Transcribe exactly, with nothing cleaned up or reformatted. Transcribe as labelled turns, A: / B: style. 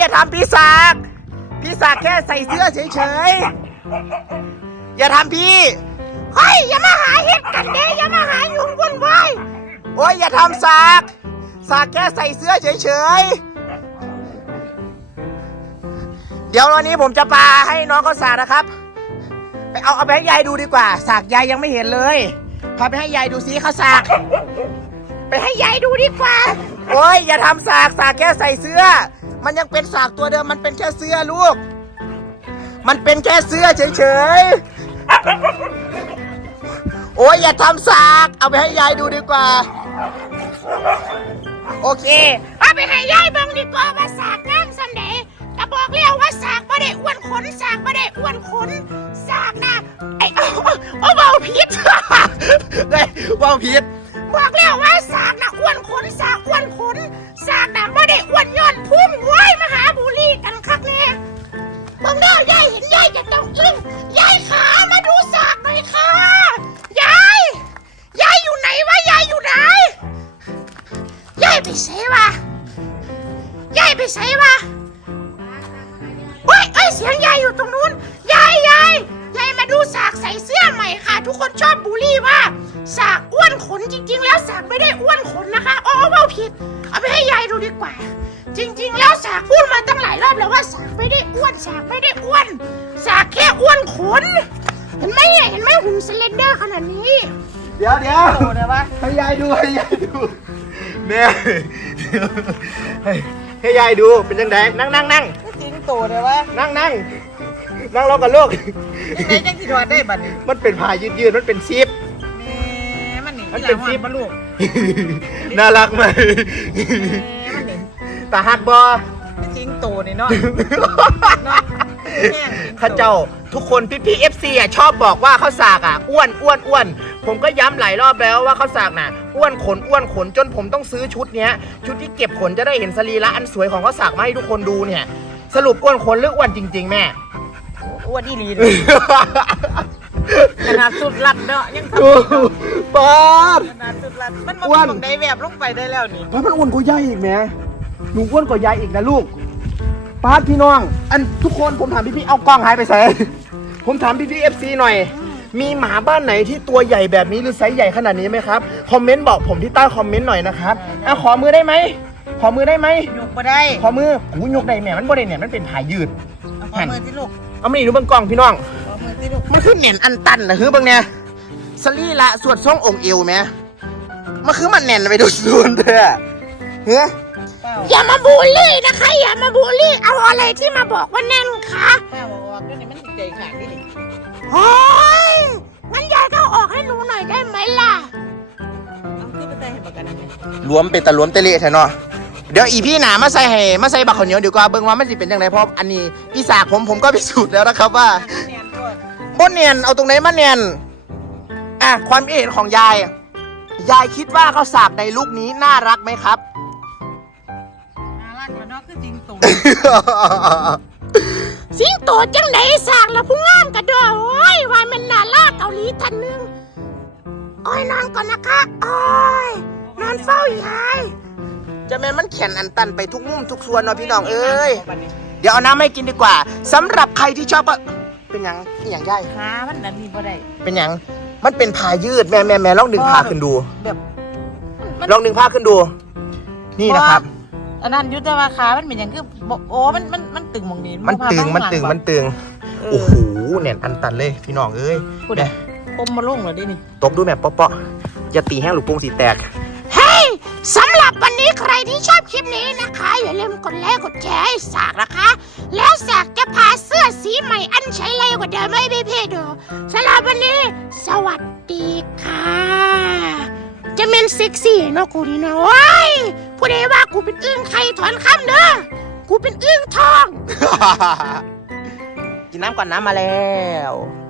A: อย่าทำพี่สากพี่สากแค่ใส่เสื้อเฉยๆอย่าทำพี่เฮ้ยอย่ามาหาเห็ดกันเด้อย่ามาหายุ่งวุ่นวายโอ้ยอย่าทำสากสากแค่ใส่เสื้อเฉยๆเดี๋ยววันนี้ผมจะปาให้น้องเขาสากนะครับไปเอาเอาไปให้ยายดูดีกว่าสากยายยังไม่เห็นเลยพาไปให้ยายดูสิเขาสากไปให้ยายดูดีกว่าโอ้ยอย่าทำสากสากแค่ใส่เสื้อมันยังเป็นสากตัวเดิมมันเป็นแค่เสื้อลูกมันเป็นแค่เสื้อเฉยๆโอ้ยอย่าทำสากเอาไปให้ยายดูดีกว่าโอเคเอาไปให้ยายบังดีกว่าว่าสากน้ำสันเดย์แต่บอกแล้วว่าสากไม่ได้อ้วนขนสากไม่ได้อ้วนขนสากนะไอ้เอาเอาเบาผิดเลยเบาผิดบอกแล้วว่าสากนะอ้วนขนสากอ้วนขนสากนะไม่ได้อ้วนย้อนพุ่งไว้มาหาบุรีกันคักเนี่ยมึงเด้อยายเห็นยายจะต้องอึ้งยายขามาดูสากหน่อยค่ะยายยายอยู่ไหนวะยายอยู่ไหนยายไปใส่วะยายไปใส่วะเฮ้ยเอ้ยเสียงยายอยู่ตรงนู้นยายยายยายมาดูสากใส่เสื้อใหม่ค่ะทุกคนชอบบูลลี่ว่าสากอ้วนขนจริงๆแล้วสากไม่ได้อ้วนขนนะคะอ๋อเว่าผิดเอาไปให้ยายดูดีกว่าจริงๆแล้วสากพูดมาตั้งหลายรอบแล้วว่าสากไม่ได้อ้วนสากไม่ได้อ้วนสากแค่อ้วนขนเห็นไหมเนี่ยเห็นไหมหุ่นสเลนเดอร์ขนาดนี้เดี๋ยวเดี๋ยวให้ยายดูให้ยายดูแม่ให้ยายดูเป็นยังไงนั่งนั่งนั่ง
B: จริงโตเลยวะ
A: นั่งนั่งนั่งรอกับลูก
B: ยังไงจังสิถอดได้บัดนี้
A: มันเป็นผ้ายืดยืดมันเป็นซิป
B: มันนี่มันเป็นซิปมาลูก
A: น่ารักไหมตาฮักบอ
B: จริงโตนี่เนาะ
A: ข้าเจ้าทุกคนพี่พี่เอฟซีอ่ะชอบบอกว่าข้าวสากอ่ะอ้วนอ้วนอ้วนผมก็ย้ำหลายรอบแล้วว่าข้าวสากน่ะอ้วนขนอ้วนขนจนผมต้องซื้อชุดเนี้ยชุดที่เก็บขนจะได้เห็นสรีระอันสวยของข้าวสากมาให้ทุกคนดูเนี่ยสรุปอ้วนขนหรืออ้วนจริงๆแม่
B: อ้วนอีหลีเลยขนาดสุดรัดเนาะยังทำ
A: ป้า
B: ขนาดสุดรัดมันอ้วนได้แบบลงไปได้แล้วนี่
A: ป้ามันอ้วนกว่าใหญ่อีกแม่หนูอ้วนกว่าใหญ่อีกนะลูกป้าพี่น้องอันทุกคนผมถามพี่พี่เอากล้องหายไปใส่ผมถามพี่พี่เอฟซีหน่อยมีหมาบ้านไหนที่ตัวใหญ่แบบนี้หรือไซส์ใหญ่ขนาดนี้ไหมครับคอมเมนต์บอกผมที่ใต้คอมเมนต์หน่อยนะครับเอาขอมือได้ไหมขอมือได้ไหม
B: ยกมาได้
A: ขอมือหูยกได้แม่มันบ่ได้เนี่ยมันเป็นผายยืด
B: ขอมือที่ลูก
A: เอาไม่ดูเบื้องกล้องพี่น้อง
B: ขอมือที่ลูก
A: มันคือเหนียนอันตันนะคือเบื้องเนี่ยสลีละสวดทรงองค์เอวไหมมันคือมันแน่นไปดูส่วนเด้อเฮ้ยอย่ามาบูลลี่นะคะอย่ามาบูลลี่เอาอะไรที่มาบอกว่าแน่นคะ
B: ป้าบอกก็นี่มันใจขาดดิ
A: โอ้ยงั้นยายก็ออกให้หนูหน่อยได้ไหมล่ะ
B: เอาขึ้นไปใส่ให้บักกันนะ
A: รวมเป็นตะรวมเตะแท้เนาะเดี๋ยวอีพี่หนามาใส่ให้มาใส่บักข้าวเหนียวดีกว่าเบิ่งว่ามันจะเป็นยังไงเพราะอันนี้พี่สากผมผมก็พิสูจน์แล้วนะครับว่าบนเนียนเอาตรงไหนมาเนียนอ่ะความเห็นของยายยายคิดว่าข้าวสากในลูกนี้น่ารักไหมครับ
B: น่ารักแล้วเนาะคือจริงโต
A: สิงโตจังไหนสากแล้วผู้งามกระโดดโอ้ยว่ามันน่ารักเกาหลีทันนึงโอ้ยนอนก่อนนะคะโอ้ยนอนเฝ้ายายจะแม่นมันแขนอันตันไปทุกมุมทุกส่วนเนาะพี่น้องเอ้ยเดี๋ยวเอาน้ำให้กินดีกว่าสำหรับใครที่ชอบก็เป็นยังอย่างย่าย
B: ขามันนั่นมีบ่ได้
A: เป็นยังมันเป็นผ้ายืดแม่แม่แม่ลองดึงผ้าขึ้นดู
B: แบบ
A: ลองดึงผ้าขึ้นดูนี่นะครับ
B: อันนั้นยุทธวาขามันเป็นอย่างคือโอ้มันมันมันตึงมองนี้
A: มันตึงมันตึงมันตึงโอ้โหเนี่ยอันตันเลยพี่น้องเอ้ย
B: เนี่ยปมมาลงเลยดินี่
A: ตบดูแม่เปาะๆอย่าตีแห้งหรือโป่งสีแตกเฮ้ยสำหรับวันนี้ใครที่ชอบคลิปนี้นะคะอย่าลืมกดไลค์กดแชร์ให้สากนะคะแล้วสากจะพาเสื้อสีใหม่อันใช้ไรกว่าเดิมไม่พี่เพดูสำหรับวันนี้สวัสดีค่ะจะเป็นเซ็กซี่เนาะกูนี่นะโอ้ยผู้ใดว่ากูเป็นอึ้งใครถอนคำเด้อกูเป็นอึ้งทอง กินน้ำก่อนน้ำมาแล้ว